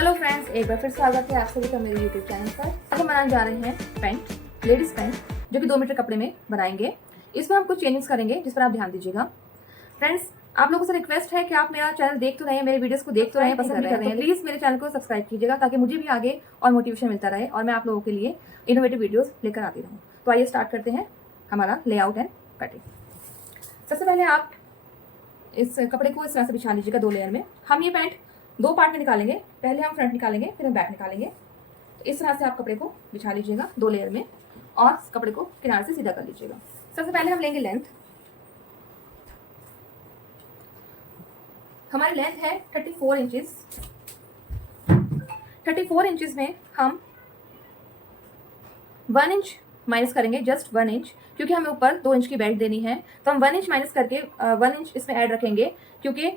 Hello friends, एक बार फिर स्वागत है आप सभी का मेरे यूट्यूब चैनल पर। आज हम बनाने जा रहे हैं पैंट, लेडीज पैंट, जो कि 2 मीटर कपड़े में बनाएंगे। इसमें हम कुछ चेंजेस करेंगे जिस पर आप ध्यान दीजिएगा। फ्रेंड्स, आप लोगों से रिक्वेस्ट है कि आप मेरा चैनल देख तो रहे हैं, मेरे वीडियोस को देख तो रहे हैं, पसंद कर रहे हैं, प्लीज मेरे चैनल को सब्सक्राइब कीजिएगा ताकि मुझे भी आगे और मोटिवेशन मिलता रहे और मैं आप लोगों के लिए इनोवेटिव वीडियोस लेकर आती रहूँ। तो आइए स्टार्ट करते हैं हमारा लेआउट एंड कटिंग। सबसे पहले आप इस कपड़े को इस तरह से बिछा लीजिएगा 2 लेयर में। हम ये पैंट 2 पार्ट में निकालेंगे, पहले हम फ्रंट निकालेंगे फिर हम बैक निकालेंगे। तो इस तरह से आप कपड़े को बिछा लीजिएगा 2 लेयर में और कपड़े को किनारे से सीधा कर लीजिएगा। सबसे पहले हम लेंगे लेंथ। हमारी लेंथ है 34 इंचेस। 34 इंचेस में हम 1 इंच माइनस करेंगे, जस्ट 1 इंच, क्योंकि हमें ऊपर 2 इंच की बेल्ट देनी है। तो हम 1 इंच माइनस करके 1 इंच इसमें ऐड रखेंगे, क्योंकि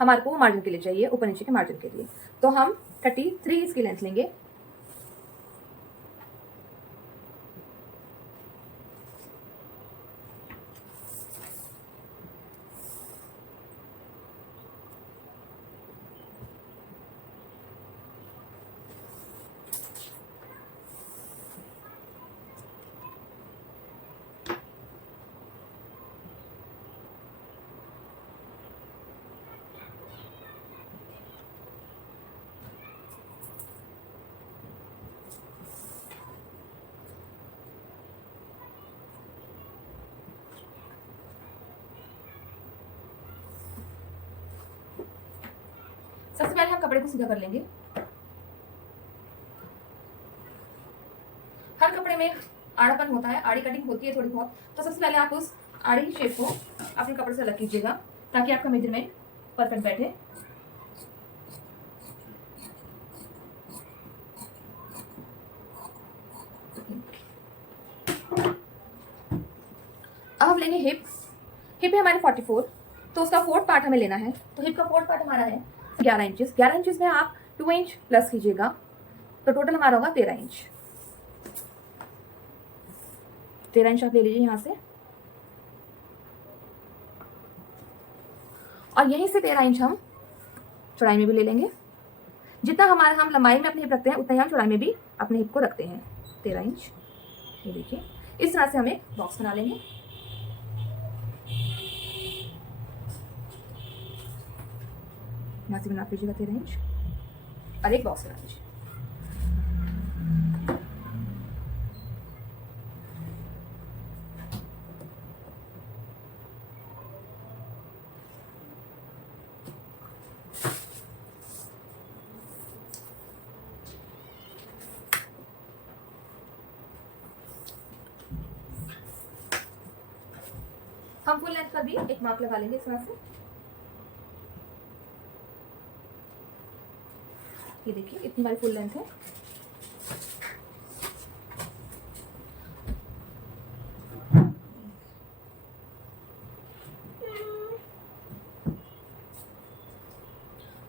हमारे को मार्जिन के लिए चाहिए, ऊपर नीचे के मार्जिन के लिए। तो हम 33 इसकी लेंथ लेंगे। सबसे पहले हम कपड़े को सीधा कर लेंगे। हर कपड़े में आड़ापन होता है, आड़ी कटिंग होती है थोड़ी बहुत। तो सबसे पहले आप उस आड़ी शेप को अपने कपड़े से अलग कीजिएगा ताकि आपका मेजरमेंट परफेक्ट बैठे। अब हम लेंगे हिप। हिप है हमारे 44, तो उसका 4th पार्ट हमें लेना है। तो हिप का 4th पार्ट हमारा है 11 इंचेस। 11 इंचेस में आप 2 इंच प्लस कीजिएगा, तो टोटल हमारा होगा 13 इंच। 13 इंच आप ले लीजिए यहाँ से, और यहीं से 13 इंच हम चौड़ाई में भी ले लेंगे। जितना हमारा हम लंबाई में अपनी हिप रखते हैं उतना ही हम चौड़ाई में भी अपने हिप को रखते हैं, 13 इंच। ये देखिए, इस तरह से हम एक बॉक्स बना लेंगे। यहाँ से नाप लीजिएगा 13 इंच और एक बॉक्स बना लीजिए। हम फुल लेंथ पर भी एक मार्क लगा लेंगे इस तरह से। ये देखिए, इतनी हमारी फुल लेंथ है।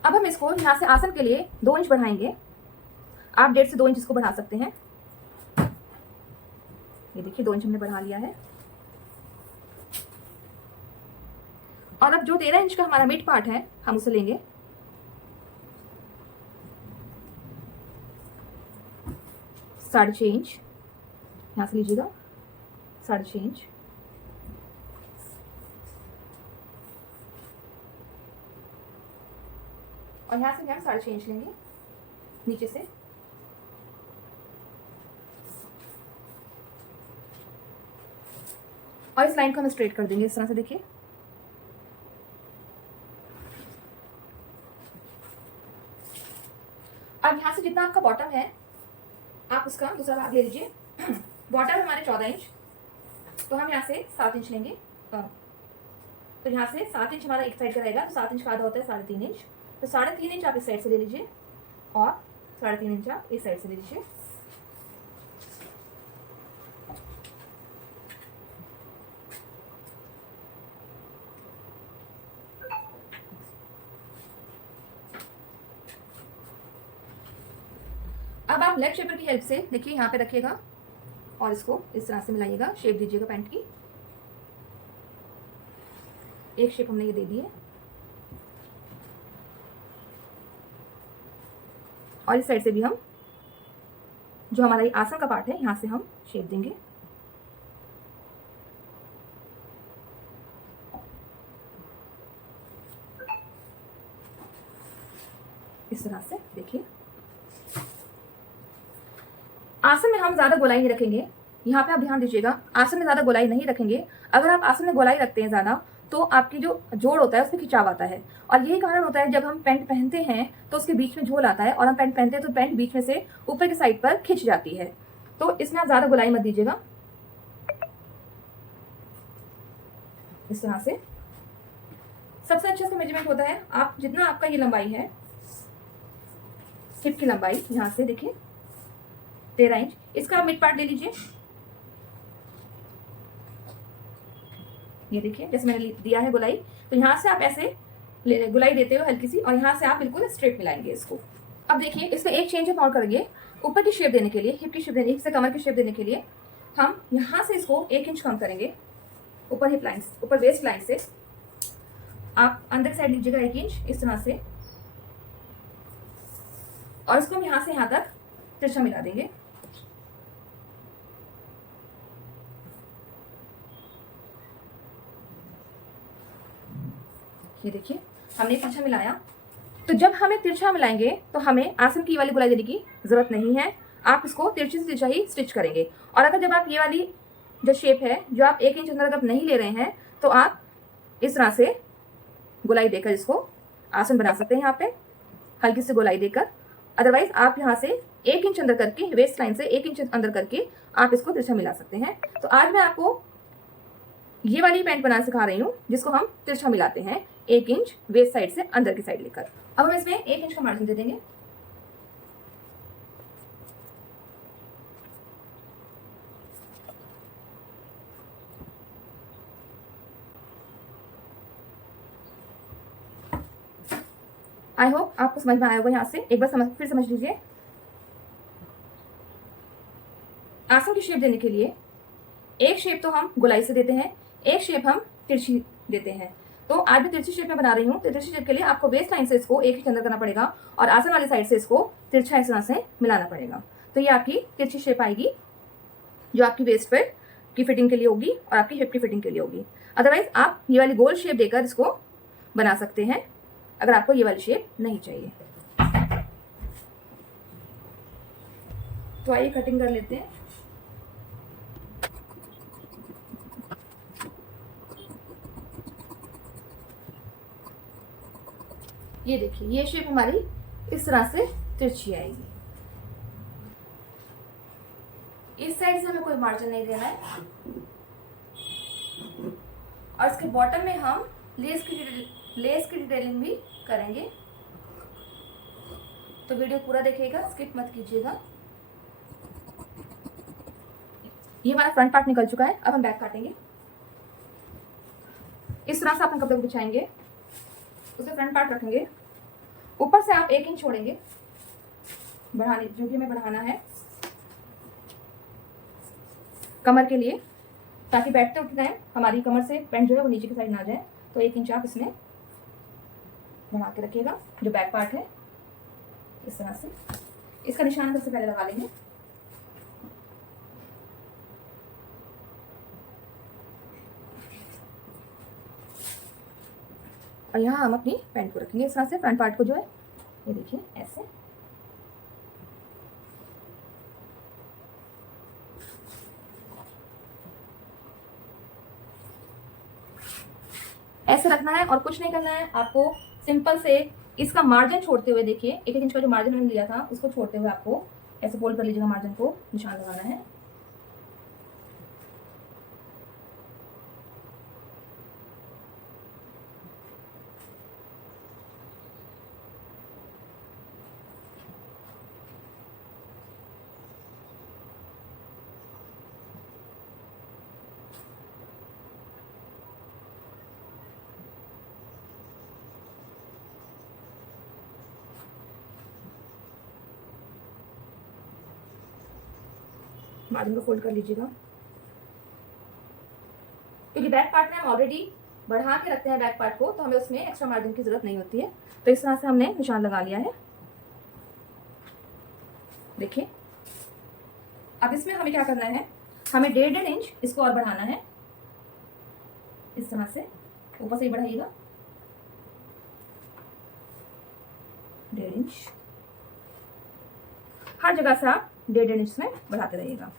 अब हम इसको यहाँ से आसन के लिए 2 इंच बढ़ाएंगे। आप 1.5 से 2 इंच इसको बढ़ा सकते हैं। ये देखिए, 2 इंच हमने बढ़ा लिया है। और अब जो 13 इंच का हमारा मिड पार्ट है हम उसे लेंगे, साढ़े 6 इंच यहाँ से लीजिएगा, 6.5 इंच। और यहाँ से हम 6.5 इंच लेंगे नीचे से। और इस लाइन को हम स्ट्रेट कर देंगे इस तरह से। देखिए, अब यहाँ से जितना आपका बॉटम है आप उसका दूसरा भाग ले लीजिए। बॉटम हमारे 14 इंच, तो हम यहाँ से 7 इंच लेंगे। तो यहाँ से 7 इंच हमारा एक साइड का रहेगा, तो 7 इंच का आधा होता है 3.5 इंच। तो 3.5 इंच आप इस साइड से ले लीजिए और 3.5 इंच आप इस साइड से ले लीजिए। अब आप लेग शेपर की हेल्प से देखिए यहाँ पे रखिएगा और इसको इस तरह से मिलाइएगा, शेप दीजिएगा पैंट की। एक शेप हमने ये दे दी है। और इस साइड से भी हम जो हमारा ये आसन का पार्ट है यहाँ से हम शेप देंगे। इस तरह से देखिए। आसन में हम ज्यादा गोलाई नहीं रखेंगे, यहाँ पे आप ध्यान दीजिएगा, आसन में ज्यादा गोलाई नहीं रखेंगे। अगर आप आसन में गोलाई रखते हैं ज्यादा तो आपकी जो जोड़ होता है उसमें खिंचाव आता है, और यही कारण होता है जब हम पैंट पहनते हैं तो उसके बीच में झोल आता है, और हम पैंट पहनते हैं तो पैंट बीच में से ऊपर की साइड पर खिंच जाती है। तो इसमें आप ज्यादा गोलाई मत दीजिएगा। इस तरह से सबसे अच्छा इसका मेजरमेंट होता है, आप जितना आपका ये लंबाई है, हिप की लंबाई यहाँ से देखिए 13 इंच, इसका आप मिड पार्ट ले लीजिए। ये देखिए जैसे मैंने दिया है गोलाई, तो यहाँ से आप ऐसे गोलाई देते हो हल्की सी, और यहाँ से आप बिल्कुल स्ट्रेट मिलाएंगे इसको। अब देखिए इसमें एक चेंज हम और करेंगे। ऊपर की शेप देने के लिए, हिप की शेप देने से कमर की शेप देने के लिए हम यहाँ से इसको 1 इंच कम करेंगे। ऊपर हिप लाइन, ऊपर वेस्ट लाइन से आप अंदर की साइड लीजिएगा 1 इंच इस तरह से, और इसको हम यहाँ से यहाँ तक तिरछा मिला देंगे। ये देखिए हमने तिरछा मिलाया। तो जब हमें तिरछा मिलाएंगे तो हमें आसन की वाली गोलाई देने की जरूरत नहीं है, आप इसको तिरछे से तिरछा ही स्टिच करेंगे। और अगर जब आप ये वाली जो शेप है जो आप 1 इंच अंदर अगर नहीं ले रहे हैं तो आप इस तरह से गोलाई देकर इसको आसन बना सकते हैं, यहाँ पे हल्की सी गोलाई देकर। अदरवाइज आप यहाँ से 1 इंच अंदर करके, वेस्ट लाइन से 1 इंच अंदर करके आप इसको तिरछा मिला सकते हैं। तो आज मैं आपको ये वाली पैंट बनाना सिखा रही हूँ जिसको हम तिरछा मिलाते हैं 1 इंच वेस्ट साइड से अंदर की साइड लेकर। अब हम इसमें 1 इंच का मार्जिन दे देंगे। आई होप आपको समझ में आया होगा। यहाँ से एक बार फिर समझ लीजिए। आसन की शेप देने के लिए एक शेप तो हम गोलाई से देते हैं, एक शेप हम तिरछी देते हैं। तो आज मैं तिरछी शेप में बना रही हूँ, तो तिरछी शेप के लिए आपको वेस्ट लाइन से इसको 1 इंच अंदर करना पड़ेगा, और आसन वाली साइड से इसको तिरछा इस तरह से मिलाना पड़ेगा। तो ये आपकी तिरछी शेप आएगी जो आपकी वेस्ट पर की फिटिंग के लिए होगी और आपकी हिप की फिटिंग के लिए होगी। अदरवाइज आप ये वाली गोल शेप देकर इसको बना सकते हैं अगर आपको ये वाली शेप नहीं चाहिए। तो आइए कटिंग कर लेते हैं। ये देखिए ये शेप हमारी इस तरह से तिरछी आएगी। इस साइड से हमें कोई मार्जिन नहीं देना है, और इसके बॉटम में हम लेस की डिटेलिंग भी करेंगे। तो वीडियो पूरा देखिएगा, स्किप मत कीजिएगा। ये हमारा फ्रंट पार्ट निकल चुका है, अब हम बैक काटेंगे। इस तरह से अपने कपड़े को बिछाएंगे, उसे फ्रंट पार्ट रखेंगे, ऊपर से आप 1 इंच छोड़ेंगे बढ़ाने, जो भी हमें बढ़ाना है कमर के लिए, ताकि बैठते उठते हमारी कमर से पैंट जो है वो नीचे की साइड ना जाए। तो 1 इंच आप इसमें बढ़ा के रखिएगा। जो बैक पार्ट है इस तरह से इसका निशान सबसे पहले लगा लेंगे। और यहाँ हम अपनी पैंट को रखेंगे इस तरह से, फ्रंट पार्ट को जो है ये देखिए ऐसे। ऐसे रखना है और कुछ नहीं करना है आपको। सिंपल से इसका मार्जिन छोड़ते हुए देखिए, 1 इंच का जो मार्जिन मैंने लिया था उसको छोड़ते हुए आपको ऐसे फोल्ड कर लीजिएगा, मार्जिन को निशान लगाना है। मार्जिन को फोल्ड कर लीजिएगा, क्योंकि बैक पार्ट में हम ऑलरेडी बढ़ा के रखते हैं बैक पार्ट को, तो हमें उसमें एक्स्ट्रा मार्जिन की जरूरत नहीं होती है। तो इस तरह से हमने निशान लगा लिया है। देखिए अब इसमें हमें क्या करना है, हमें 1.5 इंच इसको और बढ़ाना है। इस तरह से ऊपर से ही बढ़ाइएगा, 1.5 इंच। हर जगह से आप 1.5 इंच में बढ़ाते रहिएगा।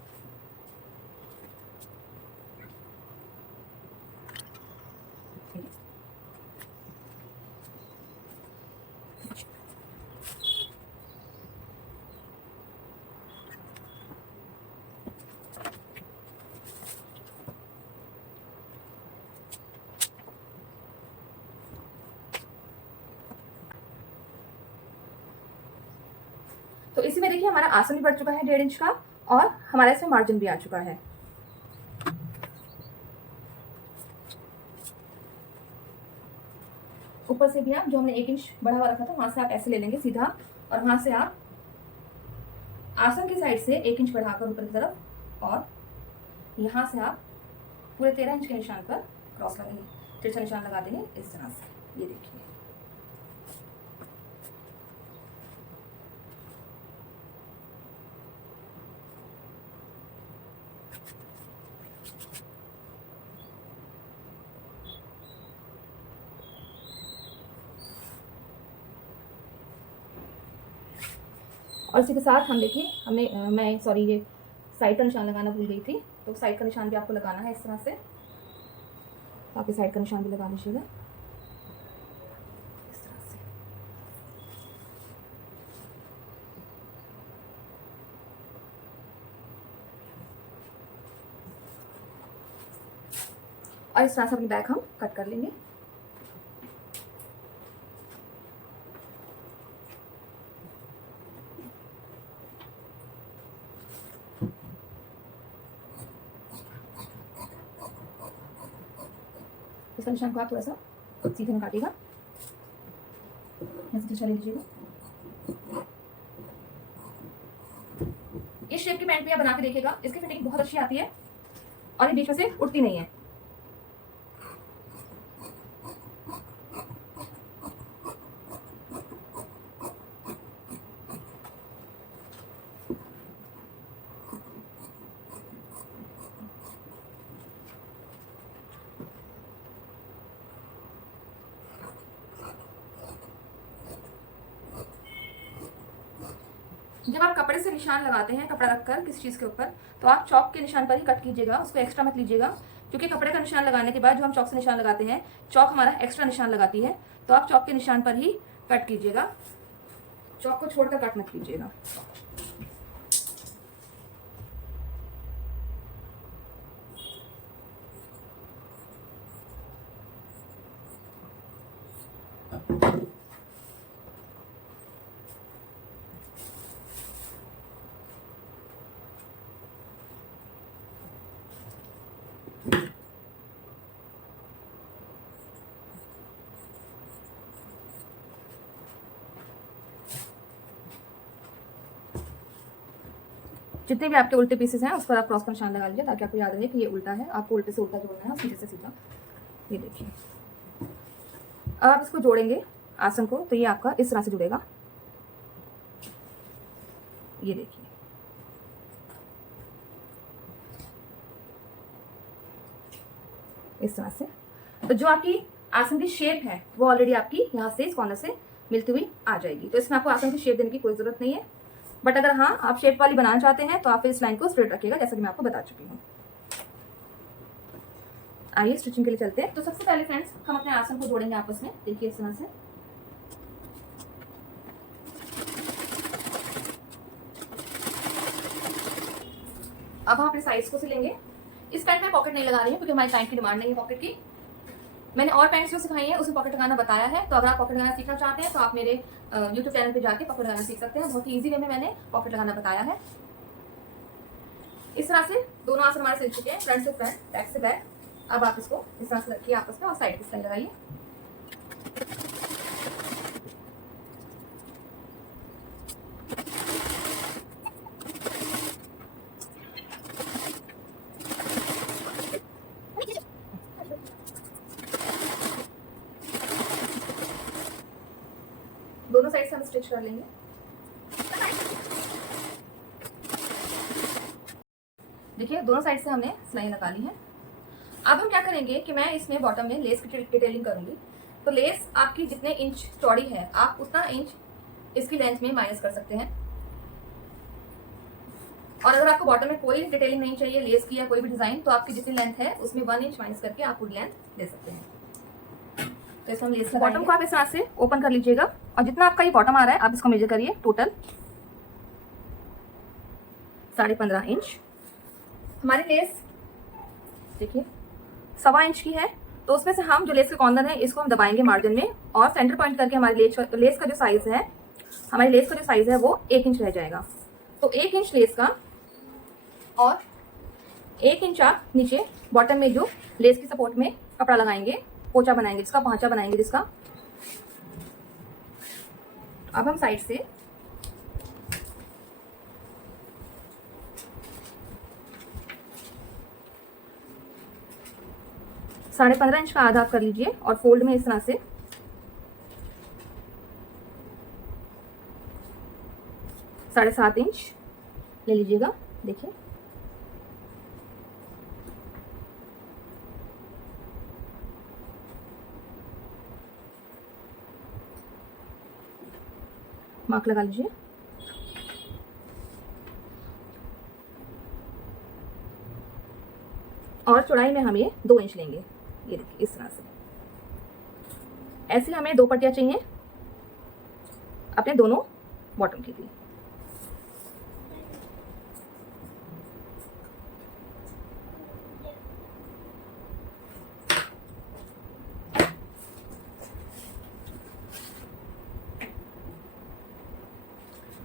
तो इसी में देखिए हमारा आसन भी बढ़ चुका है 1.5 इंच का, और हमारा इसमें मार्जिन भी आ चुका है। ऊपर से भी आप जो हमने 1 इंच बढ़ा हुआ रखा था वहां से आप ऐसे ले लेंगे सीधा, और वहां से आप आसन की साइड से 1 इंच बढ़ाकर ऊपर की तरफ, और यहां से आप पूरे 13 इंच के निशान पर क्रॉस लगेंगे, तिरछा निशान लगा देंगे इस तरह से। ये देखिए और इसी के साथ हम देखिए मैं सॉरी ये साइड का निशान लगाना भूल गई थी, तो साइड का निशान भी आपको लगाना है इस तरह से। आप साइड का निशान भी लगा लीजिएगा इस तरह से। और इस तरह से अपनी बैक हम कट कर लेंगे। इस निशान को आप थोड़ा सा सीधे में काटिएगा, ऐसे तिरछा ले लीजिएगा। इस शेप की पैंट भी आप बना के देखिएगा, इसकी फिटिंग बहुत अच्छी आती है और ये बीच में से उठती नहीं है। जब आप कपड़े से निशान लगाते हैं, कपड़ा रखकर किसी चीज़ के ऊपर, तो आप चौक के निशान पर ही कट कीजिएगा, उसको एक्स्ट्रा मत लीजिएगा, क्योंकि कपड़े का निशान लगाने के बाद जो हम चौक से निशान लगाते हैं, चौक हमारा एक्स्ट्रा निशान लगाती है, तो आप चौक के निशान पर ही कट कीजिएगा, चौक को छोड़कर कट मत कीजिएगा। जितने भी आपके उल्टे पीसेस हैं उस पर आप क्रॉस का निशान लगा लीजिए, ताकि आपको याद रहे कि ये उल्टा है, आपको उल्टे से उल्टा जोड़ना है, सीधे से सीधा। ये देखिए अब आप इसको जोड़ेंगे आसन को, तो ये आपका इस तरह से जुड़ेगा। ये देखिए इस तरह से। तो जो आपकी आसन की शेप है वो ऑलरेडी आपकी यहाँ से इस कॉर्नर से मिलती हुई आ जाएगी, तो इसमें आपको आसन की शेप देने की कोई जरूरत नहीं है। बट अगर हाँ आप शेप वाली बनाना चाहते हैं तो आप इस लाइन को स्ट्रेट रखिएगा, जैसा कि मैं आपको बता चुकी हूँ। आइए स्टिचिंग के लिए चलते हैं। तो सबसे पहले फ्रेंड्स हम अपने आसन को जोड़ेंगे आपस में, देखिए इस तरह से। अब हम अपने साइज को सिलेंगे। इस पैंट में पॉकेट नहीं लगा रही हूँ क्योंकि हमारी टाइम की डिमांड नहीं है पॉकेट की। मैंने और पैंट्स जो सिखाई है उसमें पॉकेट लगाना बताया है, तो अगर आप पॉकेट लगाना सीखना चाहते हैं तो आप मेरे YouTube चैनल पे जाके पॉकेट लगाना सीख सकते हैं। बहुत ही ईजी वे में मैंने पॉकेट लगाना बताया है। इस तरह से दोनों आसन हमारे सिल चुके हैं, फ्रंट से फ्रंट, बैक से बैक। अब आप इसको इस तरह से रखिए आपस में और साइड की सिलाई लगाइए। दोनों साइड से हम स्टिच कर लेंगे। देखिए दोनों साइड से हमने सिलाई लगा ली है। अब हम क्या करेंगे कि मैं इसमें बॉटम में लेस की डिटेलिंग करूंगी। तो लेस आपकी जितने इंच चौड़ी है आप उतना इंच इसकी लेंथ में माइनस कर सकते हैं। और अगर आपको बॉटम में कोई डिटेलिंग नहीं चाहिए लेस की या कोई भी डिजाइन, तो आपकी जितनी लेंथ है उसमें 1 इंच माइनस करके आप पूरी लेंथ ले सकते हैं। तो इसमें हम लेस बॉटम को आप इस तरह से ओपन कर लीजिएगा और जितना आपका ये बॉटम आ रहा है आप इसको मेजर करिए। टोटल 15.5 इंच हमारी लेस देखिए 1.25 इंच की है। तो उसमें से हम जो लेस के कॉर्नर है इसको हम दबाएंगे मार्जिन में और सेंटर पॉइंट करके हमारी लेस का जो साइज है, हमारी लेस का जो साइज है वो 1 इंच रह जाएगा। तो 1 इंच लेस का और 1 इंच आप नीचे बॉटम में जो लेस की सपोर्ट में कपड़ा लगाएंगे, पोंचा बनाएंगे, जिसका पहुंचा बनाएंगे जिसका। अब हम साइड से साढ़े 15 इंच का आधा आप कर लीजिए और फोल्ड में इस तरह से 7.5 इंच ले लीजिएगा। देखिए मार्क लगा लीजिए। और चौड़ाई में हम ये 2 इंच लेंगे। ये देखिए इस तरह से। ऐसे हमें 2 पट्टियां चाहिए अपने दोनों बॉटम के लिए।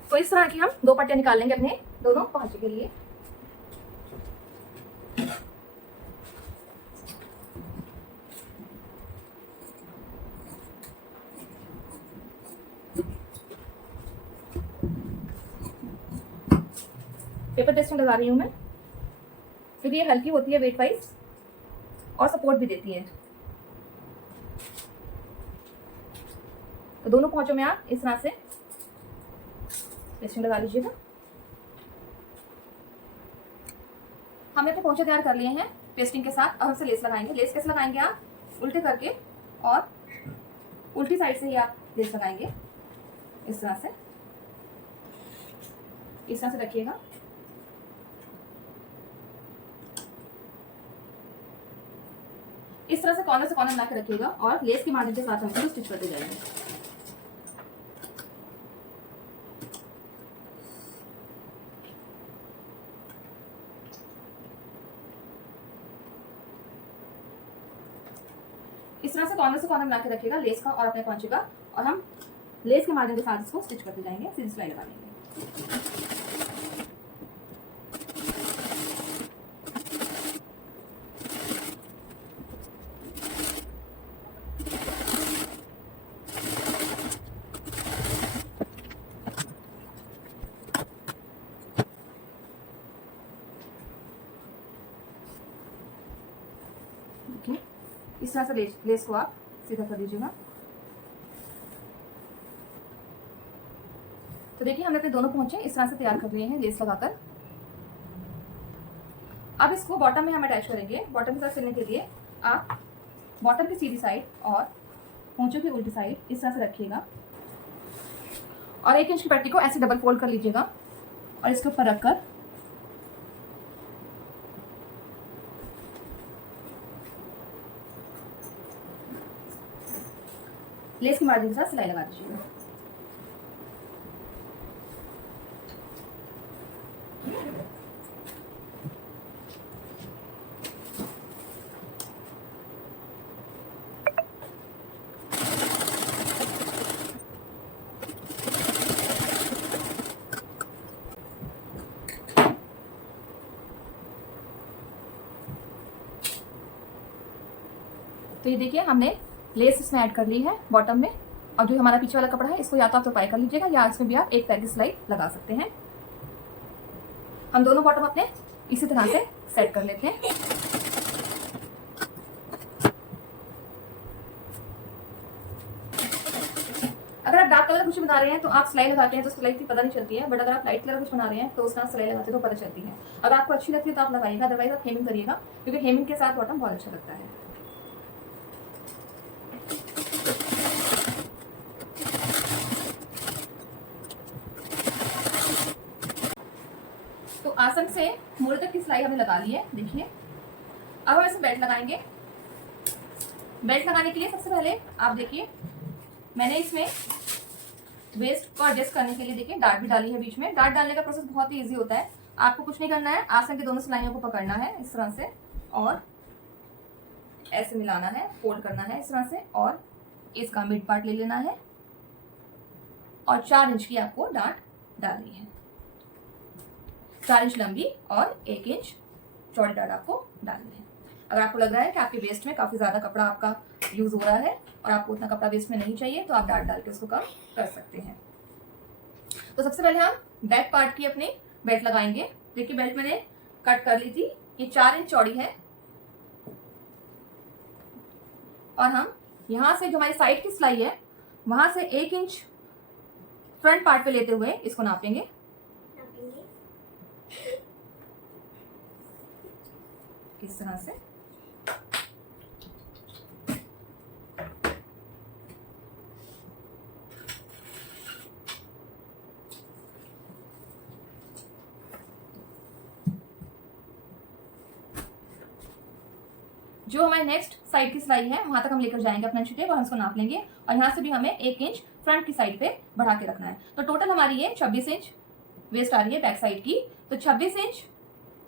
तो इस तरह की हम 2 पट्टियां निकाल लेंगे अपने दोनों पहुंचे के लिए। पेपर टेस्टिंग लगा रही हूँ मैं, क्योंकि ये हल्की होती है वेट वाइज और सपोर्ट भी देती है। तो दोनों पहुंचों में आप इस तरह से टेस्टिंग लगा लीजिएगा। हमने अपने पोंचे तैयार कर लिए हैं पेस्टिंग के साथ। अब हमसे लेस लगाएंगे। लेस कैसे लगाएंगे आप? उल्टे करके और उल्टी साइड से ही आप लेस लगाएंगे। इस तरह से रखिएगा। इस तरह से कॉर्नर बना के रखिएगा और लेस की मार्जिन के साथ हम इसको स्टिच करते जाएंगे। इस तरह से कॉर्नर बना के रखिएगा लेस का और अपने पॉंचे का, और हम लेस के मार्जिन के साथ इसको स्टिच करते जाएंगे। सीधी सिलाई लगा देंगे। इस तरह से लेस को आप सीधा कर दीजिएगा। तो देखिए हमने अपने दोनों पोंचे इस तरह से तैयार कर लिए हैं लेस लगाकर। अब इसको बॉटम में हम अटैच करेंगे। बॉटम के साथ सिलने के लिए आप बॉटम की सीधी साइड और पोंचों की उल्टी साइड इस तरह से रखिएगा और 1 इंच की पट्टी को ऐसे डबल फोल्ड कर लीजिएगा और इसके ऊपर रखकर लेस की मार्जिन के साथ सिलाई लगा दीजिएगा। तो ये देखिए हमने लेस इसमें ऐड कर ली है बॉटम में, और जो हमारा पीछे वाला कपड़ा है इसको या तो आप तुरपाई कर लीजिएगा या इसमें भी आप एक पैर की सिलाई लगा सकते हैं। हम दोनों बॉटम अपने इसी तरह से सेट कर लेते हैं। अगर आप डार्क कलर कलर कुछ बना रहे हैं तो आप सिलाई लगाते हैं तो सिलाई की पता नहीं चलती है, बट अगर आप लाइट कलर कुछ बना रहे हैं तो उसका सिलाई लगाते हैं तो पता चलती है। अगर आपको अच्छी लगती है तो आप लगाइएगा, अदरवाइज आप हेमिंग करिएगा, क्योंकि हेमिंग के साथ बॉटम बहुत अच्छा लगता है। तो आसन से मोड़े तक की सिलाई हमने लगा ली है, देखिए। अब हम इसे बेल्ट लगाएंगे। बेल्ट लगाने के लिए सबसे पहले आप देखिए, मैंने इसमें वेस्ट को एडजस्ट करने के लिए देखिए डार्ट भी डाली है बीच में। डार्ट डालने का प्रोसेस बहुत ही इजी होता है, आपको कुछ नहीं करना है, आसन की दोनों सिलाइयों को पकड़ना है इस तरह से और ऐसे मिलाना है, फोल्ड करना है इस तरह से, और इसका मिड पार्ट ले लेना है और 4 इंच की आपको डार्ट डालनी है। 4 इंच लंबी और 1 इंच चौड़ी डार्ट आपको डालनी है। अगर आपको लग रहा है कि आपके वेस्ट में काफी ज्यादा कपड़ा आपका यूज हो रहा है और आपको उतना कपड़ा वेस्ट में नहीं चाहिए तो आप डार्ट डाल के उसको कम कर सकते हैं। तो सबसे पहले हम बैक पार्ट की अपनी बेल्ट लगाएंगे। देखिए बेल्ट मैंने कट कर ली थी, ये 4 इंच चौड़ी है और हम यहां से जो हमारी साइड की सिलाई है वहां से 1 इंच फ्रंट पार्ट पे लेते हुए इसको नापेंगे। इस तरह से जो हमारी नेक्स्ट साइड की सिलाई है वहां तक हम लेकर जाएंगे अपना इंची टेप और हम इसको नाप लेंगे और यहाँ से भी हमें 1 इंच फ्रंट की साइड पे बढ़ा के रखना है। तो टोटल हमारी ये 26 इंच वेस्ट आ रही है बैक साइड की। तो 26 इंच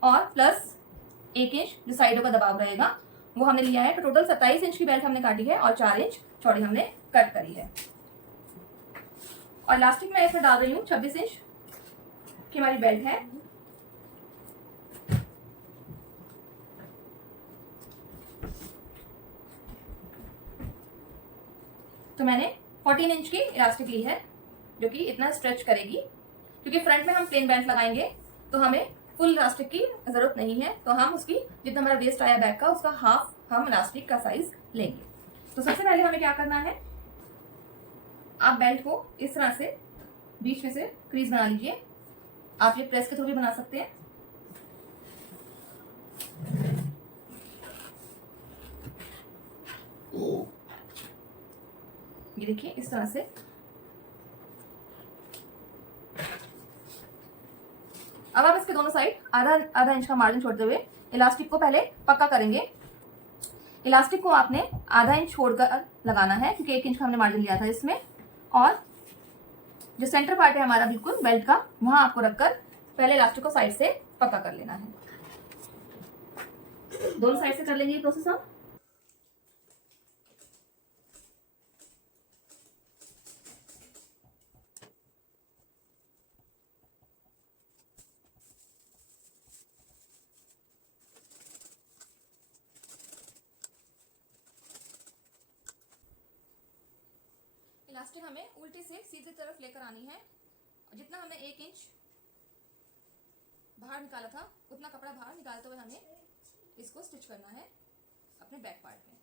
और प्लस 1 इंच जो साइडों का दबाव रहेगा वो हमने लिया है। तो टोटल 27 इंच की बेल्ट हमने काटी है और 4 इंच चौड़ी हमने कट करी है। और लास्टिक मैं इसमें डाल रही हूँ 26 इंच की हमारी बेल्ट है। तो मैंने 14 इंच की इलास्टिक ली है जो कि इतना स्ट्रेच करेगी, क्योंकि फ्रंट में हम प्लेन बेल्ट लगाएंगे तो हमें फुल इलास्टिक की जरूरत नहीं है। तो हम उसकी जितना हमारा वेस्ट आया बैक का उसका हाफ हम इलास्टिक का साइज लेंगे। तो सबसे पहले हमें क्या करना है, आप बेल्ट को इस तरह से बीच में से क्रीज बना लीजिए। आप ये प्रेस के थ्रू भी बना सकते हैं। ये देखिए इस तरह से। अब आप इसके दोनों साइड आधा इंच का मार्जिन छोड़ते हुए इलास्टिक को पहले पक्का करेंगे। इलास्टिक को आपने आधा इंच छोड़कर लगाना है क्योंकि 1 इंच का हमने मार्जिन लिया था इसमें। और जो सेंटर पार्ट है हमारा बिल्कुल बेल्ट का वहां आपको रखकर पहले इलास्टिक को साइड से पक्का कर लेना है। दोनों साइड से कर लेंगे ये प्रोसेस हम। इलास्टिक हमें उल्टे से सीधी तरफ लेकर आनी है। जितना हमने 1 इंच बाहर निकाला था उतना कपड़ा बाहर निकालते हुए हमें इसको स्टिच करना है अपने बैक पार्ट में।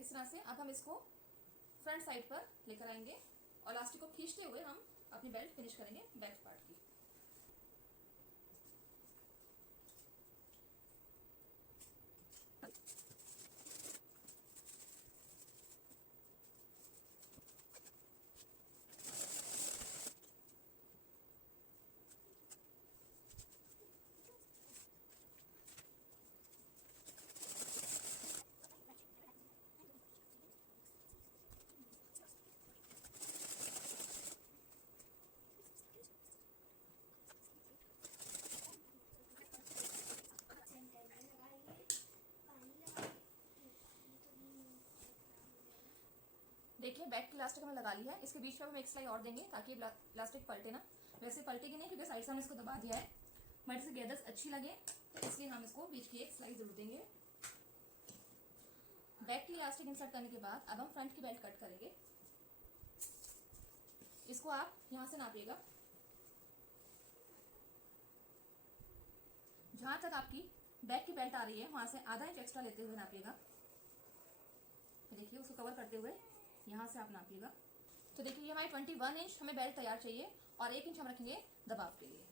इस तरह से अब हम इसको फ्रंट साइड पर लेकर आएंगे और इलास्टिक को खींचते हुए हम अपनी बेल्ट फिनिश करेंगे बैक पार्ट की। देखिए बैक की इलास्टिक हमें लगा ली है, इसके बीच में हम एक सिलाई और देंगे ताकि इलास्टिक पलटे ना। वैसे पलटेगी नहीं क्योंकि साइड से हमने इसको दबा दिया है, बट इसे गैदर्स अच्छी लगे इसलिए हम इसको बीच की एक सिलाई जरूर देंगे। बैक की इलास्टिक इंसर्ट करने के बाद अब हम फ्रंट की बेल्ट कट करेंगे। इसको आप यहां से नापिएगा। जहां तक आपकी बैक की बेल्ट आ रही है वहां से आधा इंच एक्स्ट्रा लेते हुए नापिएगा। तो देखिए उसको कवर करते हुए यहां से आप नापिएगा। तो देखिए ये हमारी 21 इंच हमें बेल्ट तैयार चाहिए और 1 इंच हम रखेंगे दबाव के लिए।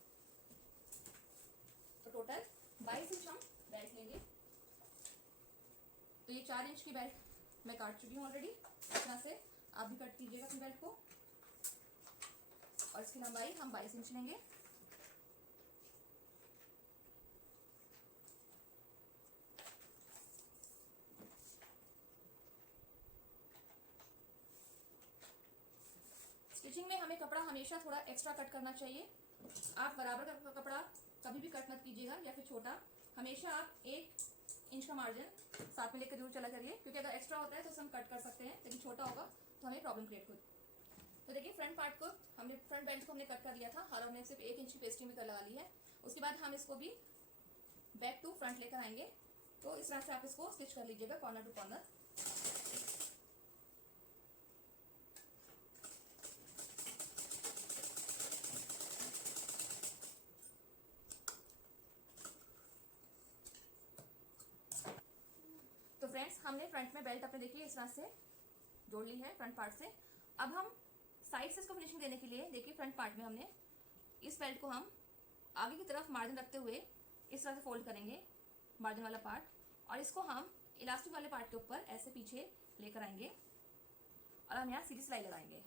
तो टोटल 22 इंच हम बेल्ट लेंगे। तो ये 4 इंच की बेल्ट मैं काट चुकी हूँ ऑलरेडी। इस तरह से आप भी कट कीजिएगा अपनी बेल्ट को और इसकी लंबाई हम 22 इंच लेंगे। स्टिचिंग में हमें कपड़ा हमेशा थोड़ा एक्स्ट्रा कट करना चाहिए। आप बराबर का कपड़ा कभी भी कट मत कीजिएगा या फिर छोटा। हमेशा आप 1 इंच का मार्जिन साथ में लेकर जरूर चला करिए, क्योंकि अगर एक्स्ट्रा होता है तो उसे हम कट कर सकते हैं, लेकिन छोटा होगा तो हमें प्रॉब्लम क्रिएट होगी। तो देखिए फ्रंट पार्ट को हमने फ्रंट बेल्ट को हमने कट कर लिया था और हमने सिर्फ 1 इंच की पेस्टिंग भी कर लगा ली है। उसके बाद हम इसको भी बैक टू फ्रंट लेकर आएंगे। तो इस तरह से आप इसको स्टिच कर लीजिएगा कॉर्नर टू कॉर्नर। तो फ्रेंड्स हमने फ्रंट में बेल्ट अपने देखिए इस तरह से जोड़ ली है फ्रंट पार्ट से। अब हम साइड से इसको फिनिशिंग देने के लिए देखिए फ्रंट पार्ट में हमने इस बेल्ट को हम आगे की तरफ मार्जिन रखते हुए इस तरह से फोल्ड करेंगे मार्जिन वाला पार्ट, और इसको हम इलास्टिक वाले पार्ट के ऊपर ऐसे पीछे लेकर आएंगे और हम यहाँ सीधी सिलाई लगाएंगे।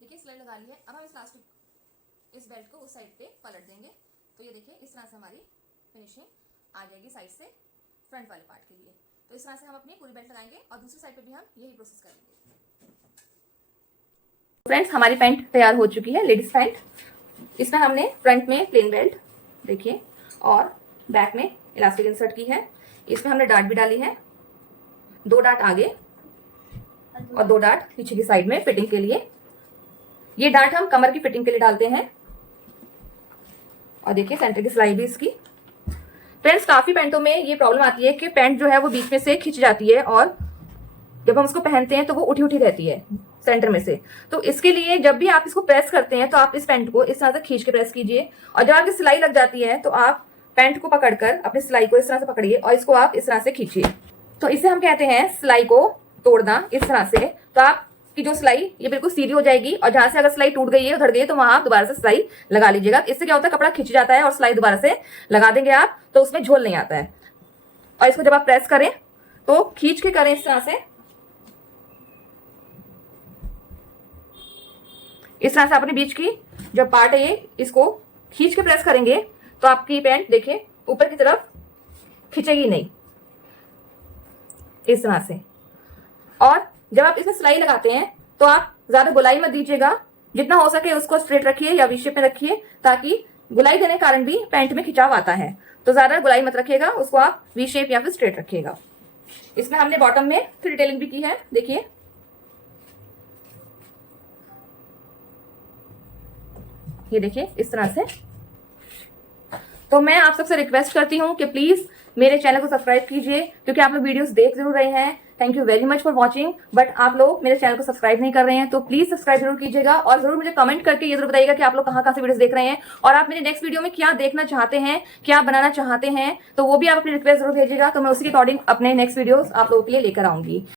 देखिए सिलाई लगा ली है। अब हम इस बेल्ट को उस साइड पे पलट देंगे। तो ये देखिए इस तरह से हमारी फिनिशिंग आ जाएगी साइड से फ्रंट वाले पार्ट के लिए। तो इस तरह से हम अपनी पूरी बेल्ट लगाएंगे और दूसरी साइड पे भी हम यही प्रोसेस करेंगे। फ्रेंड्स हमारी पैंट तैयार हो चुकी है, लेडीज पैंट। इसमें हमने फ्रंट में प्लेन बेल्ट देखिए और बैक में इलास्टिक इंसर्ट की है। इसमें हमने डार्ट भी डाली है, 2 डार्ट आगे और 2 डार्ट पीछे की साइड में फिटिंग के लिए। ये डार्ट हम कमर की फिटिंग के लिए डालते हैं। और देखिए सेंटर की सिलाई भी इसकी। फ्रेंड्स काफी पैंटों में ये प्रॉब्लम आती है कि पैंट जो है वो बीच में से खिंच जाती है और जब हम उसको पहनते हैं तो वो उठी उठी रहती है सेंटर में से। तो इसके लिए जब भी आप इसको प्रेस करते हैं तो आप इस पैंट को इस तरह से खींच के प्रेस कीजिए, और जब आपकी सिलाई लग जाती है तो आप पैंट को पकड़कर अपनी सिलाई को इस तरह से पकड़िए और इसको आप इस तरह से खींचिए। तो इसे हम कहते हैं सिलाई को तोड़ना। इस तरह से तो आपकी जो सिलाई ये बिल्कुल सीधी हो जाएगी, और जहां से अगर सिलाई टूट गई है उधड़ गई है तो वहां आप दोबारा से सिलाई लगा लीजिएगा। इससे क्या होता है, कपड़ा खिंच जाता है और सिलाई दोबारा से लगा देंगे आप तो उसमें झोल नहीं आता है। और इसको जब आप प्रेस करें तो खींच के करें इस तरह से। इस तरह से अपने बीच की जो पार्ट है ये इसको खींच के प्रेस करेंगे तो आपकी पैंट देखिए ऊपर की तरफ खिंचेगी नहीं, इस तरह से। और जब आप इसमें सिलाई लगाते हैं तो आप ज्यादा गोलाई मत दीजिएगा, जितना हो सके उसको स्ट्रेट रखिए या वी शेप में रखिए, ताकि गोलाई देने के कारण भी पैंट में खिंचाव आता है। तो ज्यादा गोलाई मत रखिएगा, उसको आप वी शेप या फिर स्ट्रेट रखिएगा। इसमें हमने बॉटम में फिर डिटेलिंग भी की है, देखिए ये देखिए इस तरह से। तो मैं आप सबसे रिक्वेस्ट करती हूँ कि प्लीज मेरे चैनल को सब्सक्राइब कीजिए, क्योंकि आप लोग वीडियोस देख जरूर रहे हैं। Thank you very much for watching, but आप लोग मेरे चैनल को सब्सक्राइब नहीं कर रहे हैं। तो प्लीज सब्सक्राइब जरूर कीजिएगा और जरूर मुझे कमेंट करके ये जरूर बताइएगा कि आप लोग कहाँ से वीडियोस देख रहे हैं और आप मेरे नेक्स्ट वीडियो में क्या देखना चाहते हैं, क्या बनाना चाहते हैं। तो वो भी आप अपनी रिक्वेस्ट जरूर भेजिएगा, तो मैं उसी के अकॉर्डिंग अपने नेक्स्ट वीडियोस आप लोगों के लिए लेकर आऊंगी।